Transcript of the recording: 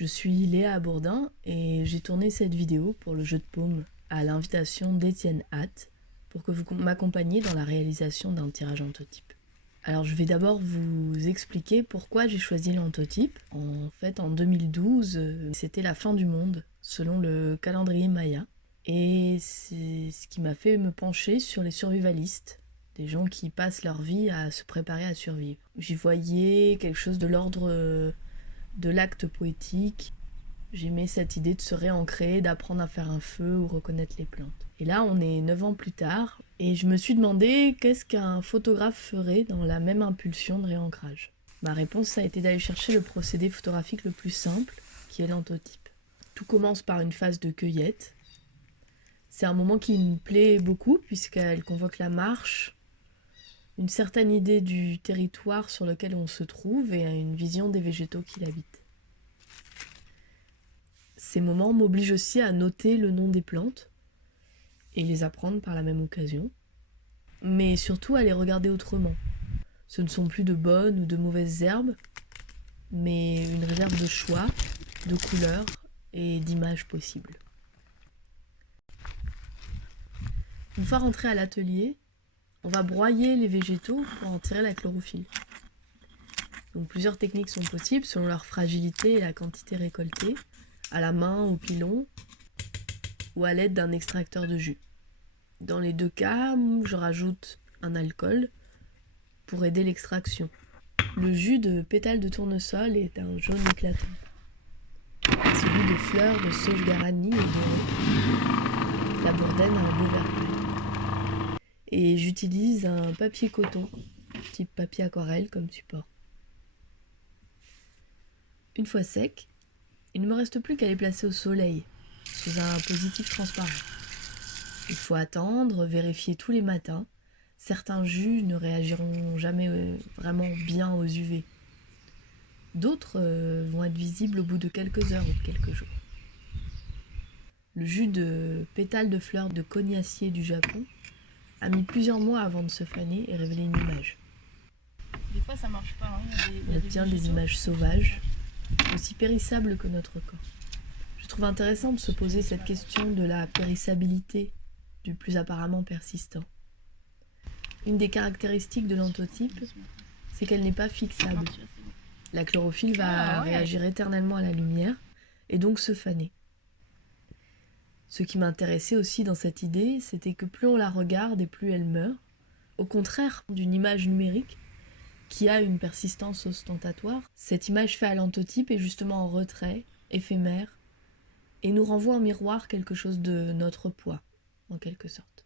Je suis Léa Bourdin et j'ai tourné cette vidéo pour le jeu de paume à l'invitation d'Étienne Hatt pour que vous m'accompagniez dans la réalisation d'un tirage lentotype. Alors je vais d'abord vous expliquer pourquoi j'ai choisi l'lentotype. En fait, en 2012, c'était la fin du monde selon le calendrier Maya. Et c'est ce qui m'a fait me pencher sur les survivalistes, des gens qui passent leur vie à se préparer à survivre. J'y voyais quelque chose de l'ordre de l'acte poétique. J'aimais cette idée de se réancrer, d'apprendre à faire un feu ou reconnaître les plantes. Et là, on est 9 ans plus tard, et je me suis demandé qu'est-ce qu'un photographe ferait dans la même impulsion de réancrage. Ma réponse a été d'aller chercher le procédé photographique le plus simple, qui est l'lentotype. Tout commence par une phase de cueillette. C'est un moment qui me plaît beaucoup, puisqu'elle convoque la marche, une certaine idée du territoire sur lequel on se trouve et une vision des végétaux qui l'habitent. Ces moments m'obligent aussi à noter le nom des plantes et les apprendre par la même occasion, mais surtout à les regarder autrement. Ce ne sont plus de bonnes ou de mauvaises herbes, mais une réserve de choix, de couleurs et d'images possibles. Une fois rentré à l'atelier, on va broyer les végétaux pour en tirer la chlorophylle. Donc plusieurs techniques sont possibles selon leur fragilité et la quantité récoltée, à la main, au pilon ou à l'aide d'un extracteur de jus. Dans les deux cas, je rajoute un alcool pour aider l'extraction. Le jus de pétales de tournesol est un jaune éclatant. Celui de fleurs de sauge garani est doré. La bourdaine a un beau vert pâle. Et j'utilise un papier coton, type papier aquarelle comme support. Une fois sec, il ne me reste plus qu'à les placer au soleil, sous un positif transparent. Il faut attendre, vérifier tous les matins. Certains jus ne réagiront jamais vraiment bien aux UV. D'autres vont être visibles au bout de quelques heures ou de quelques jours. Le jus de pétales de fleurs de cognacier du Japon a mis plusieurs mois avant de se faner et révéler une image. Des fois ça marche pas. On obtient des images sauvages, aussi périssables que notre corps. Je trouve intéressant de se poser cette question de la périssabilité du plus apparemment persistant. Une des caractéristiques de l'lentotype, c'est qu'elle n'est pas fixable. La chlorophylle va réagir éternellement à la lumière et donc se faner. Ce qui m'intéressait aussi dans cette idée, c'était que plus on la regarde et plus elle meurt, au contraire d'une image numérique qui a une persistance ostentatoire. Cette image fait à l'lentotype est justement en retrait, éphémère, et nous renvoie en miroir quelque chose de notre poids, en quelque sorte.